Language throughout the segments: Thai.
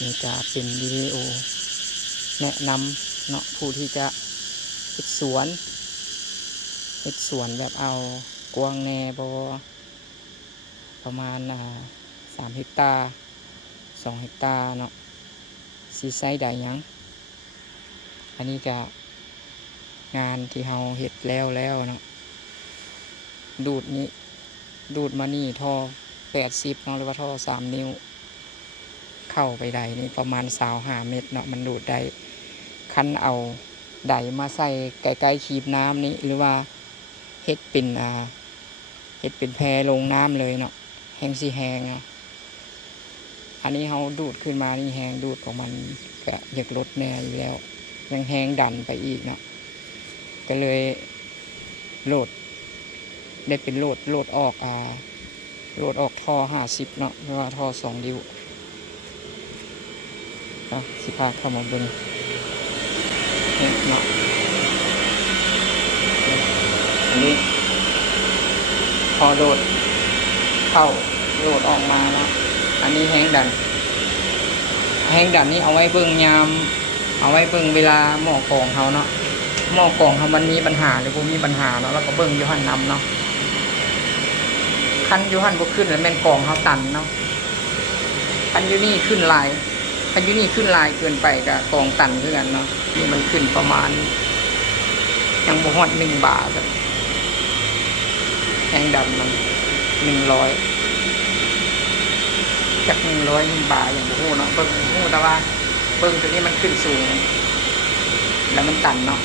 นี่จะเป็นวิดีโอแนะนำเนาะผู้ที่จะเฮ็ดสวนแบบเอากว้างแน่บ่ประมาณ3 เฮกตาร์2 เฮกตาร์เนาะสิใช้ได้หยังอันนี้ก็งานที่เฮาเฮ็ดแล้วเนาะดูดมานี่ท่อ80เนาะหรือว่าท่อ3 นิ้วเข้าไปได้นี่ประมาณ25 เมตรเนาะมันดูดได้คันเอาไดมาใส่ใกล้ๆคีบน้ำนี้หรือว่าเฮ็ดเป็นแพลงน้ำเลยเนาะแห้งสิแห้งเนาะอันนี้เฮาดูดขึ้นมานี่แห้งดูดของมันก็อยากลดแน่อยู่แล้วยังแห้งดันไปอีกเนาะก็เลยโหลดได้เป็นโหลดออกท่อ50เนาะหรือว่าท่อ2 นิ้วสิพาเข้ามาเบิ่งเนี่ยเนาะอันนี้พอโหลดเข้าโหลดออกมาแล้วอันนี้แห้งดันนี่เอาไว้เบิ่งยามเอาไว้เบิ่งเวลาหม้อกรองเฮาเนาะหม้อกรองเฮามันมีปัญหาหรือบ่มีปัญหาเนาะแล้วก็เบิ่งอยู่หั่นนำเนาะคันอยู่หั่นบ่ขึ้นแล้วแม่นกรองเฮาตันเนาะคันอยู่นี่ขึ้นหลายคันอยู่นี่ขึ้นหลายเกินไปก็กรองตันคือกันเนาะนี่มันขึ้นประมาณยังบ่ฮอด1 บาทแห้งดันมัน100จาก100 บาทอย่างบ่ฮู้เนาะเบิ่งฮู้แต่ว่าเบิ่งตัวนี้มันขึ้นสูงแล้วมันตันเนาะ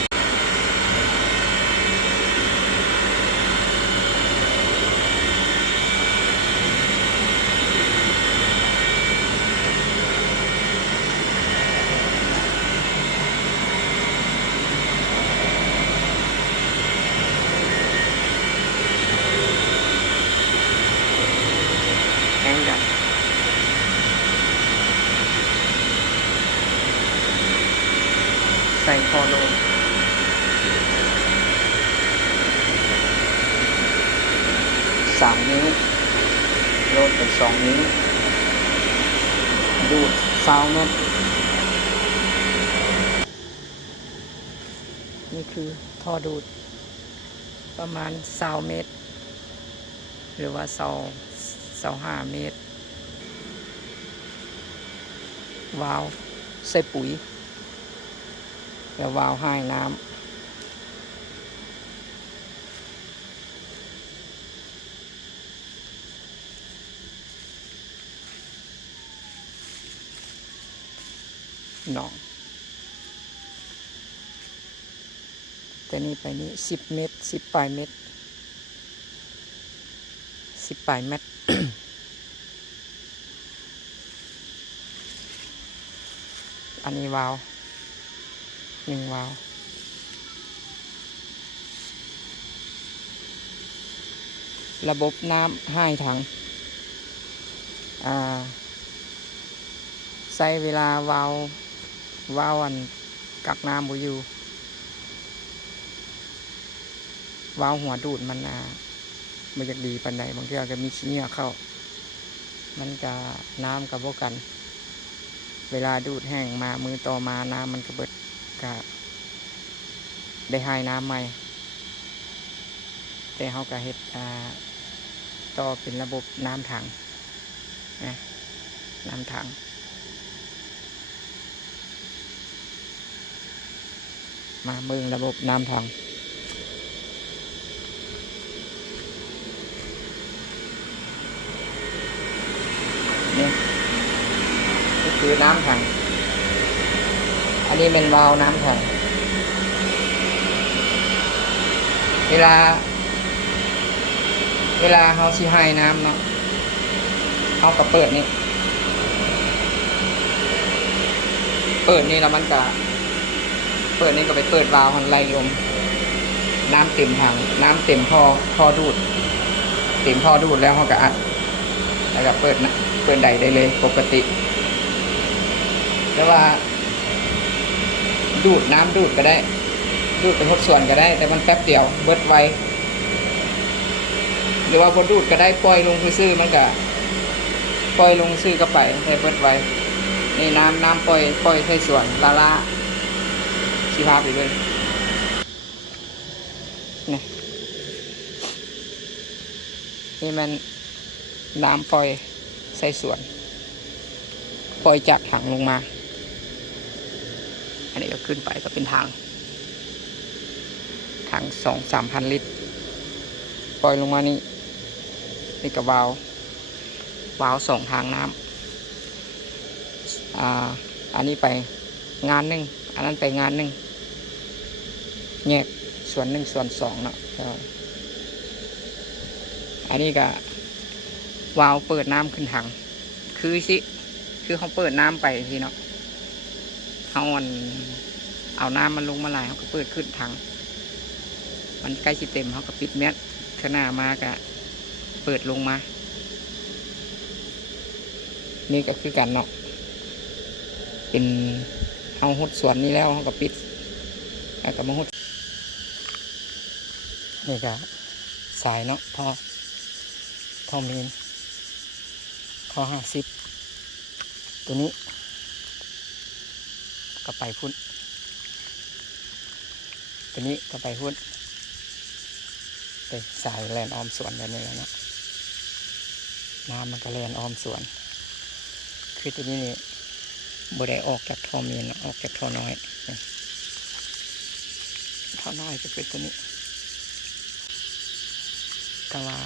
แห้งดันใส่คอโล3 นิ้วโหลดเป็น2 นิ้วดูด20 เมตรนี่คือท่อดูดประมาณ20 เมตรหรือว่า25 เมตรวาล์วใส่ปุ๋ยแล้ววาล์วให้น้ำหนองแต่นี่ไปนี่10 เมตร10 ปลายเมตร10 ปลายเมตร อันนี้วาล์ว1 วาล์วระบบน้ำให้ถังใช้เวลาวาล์วอันกักน้ำบ่อยู่วาล์วหัวดูดมันมันจะดีปานใดบางทีก็มีขี้เหงื่อเข้ามันจะน้ำกับพวกกันเวลาดูดแห้งมามือต่อมาน้ำมันก็เบิดก็ได้ให้น้ำใหม่แต่เขาก็เฮ็ดต่อเป็นระบบน้ำถังนะน้ำถังมาเบิ่งระบบน้ำถังนี่คือน้ำถังอันนี้เป็นวาล์วน้ำถังเวลาเขาสิให้น้ำเนาะเขาก็เปิดนี่แล้วมันก็เปิดนี่ก็ไปเปิดวาล์วมันไล่ลมน้ำเต็มถังน้ำเต็มท่อดูดเต็มท่อดูดแล้วเขาก็อัดแล้วก็เปิดใดได้เลยปกติแต่ว่าดูดน้ำดูดก็ได้ดูดเป็นหดส่วนก็ได้แต่มันแป๊บเดียวเบิดไวหรือว่าพอดูดก็ได้ปล่อยลงซื่อมันก็ปล่อยลงซื่อก็ไปแต่เบิดไว นี่น้ำปล่อยใส่สวนลาล่าชีพาไปเลยนี่มันน้ำปล่อยใส่สวนปล่อยจากถังลงมาอันนี้ก็ขึ้นไปก็เป็นทาง2-3 พันลิตรปล่อยลงมานี่กับวาล์ว2 ทางน้ำอันนี้ไปงานหนึ่งอันนั้นไปงานหนึ่งแยกส่วน1 ส่วน 2เนาะอันนี้ก็วาล์วเปิดน้ำขึ้นถังคือเขาเปิดน้ำไปทีเนาะเขาเอาน้ำมันลงมาไหลเขาก็เปิดขึ้นถังมันใกล้จะเต็มเขาก็ปิดแมสข้างหน้ามากะเปิดลงมานี่ก็คือกันเนาะเป็นเอาหดส่วนนี้แล้วเขาก็ปิดแล้วก็มาหดนี่ก็สายเนาะท่อเมนท่อ50ตัวนี้ก็ไปพุ่นตัวนี้ก็ไปพุ่นไปสายแลนออมสวนแบบนี้แล้วเนาะน้ำมันก็แลนออมสวนคือตัวนี้นี่บ่ได้ออกจากท่อเมนออกจากท่อน้อยจะเป็นตัวนี้ก็ว่า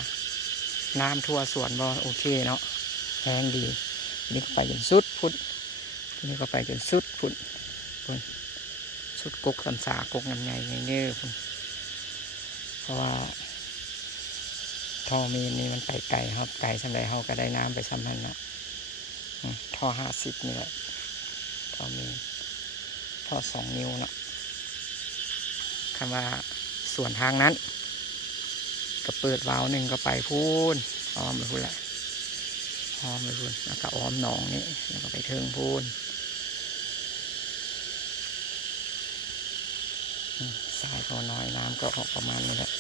น้ำทั่วสวนบ่โอเคเนาะแห้งดีนี่ก็ไปจนสุดพุ่นนี่ก็ไปจนสุดพุ่นสุดกกสำสากกน้ำใหญ่เงี้ยพุ่นเพราะว่าท่อเมนนี่มันไปไกลครับไกลสำหรับเขาก็ได้น้ำไปซ้ำนั้นนะท่อ50นี่แหละท่อเมนท่อ2 นิ้วเนาะคำว่าส่วนทางนั้นก็เปิดวาล์วหนึ่งก็ไปพูนอ้อมไปพูนแหละอ้อมไปพูนแล้วก็อ้อมหนองนี่แล้วก็ไปเทิงพูนสายพอน้อยน้ำก็ออกประมาณนี้แหละ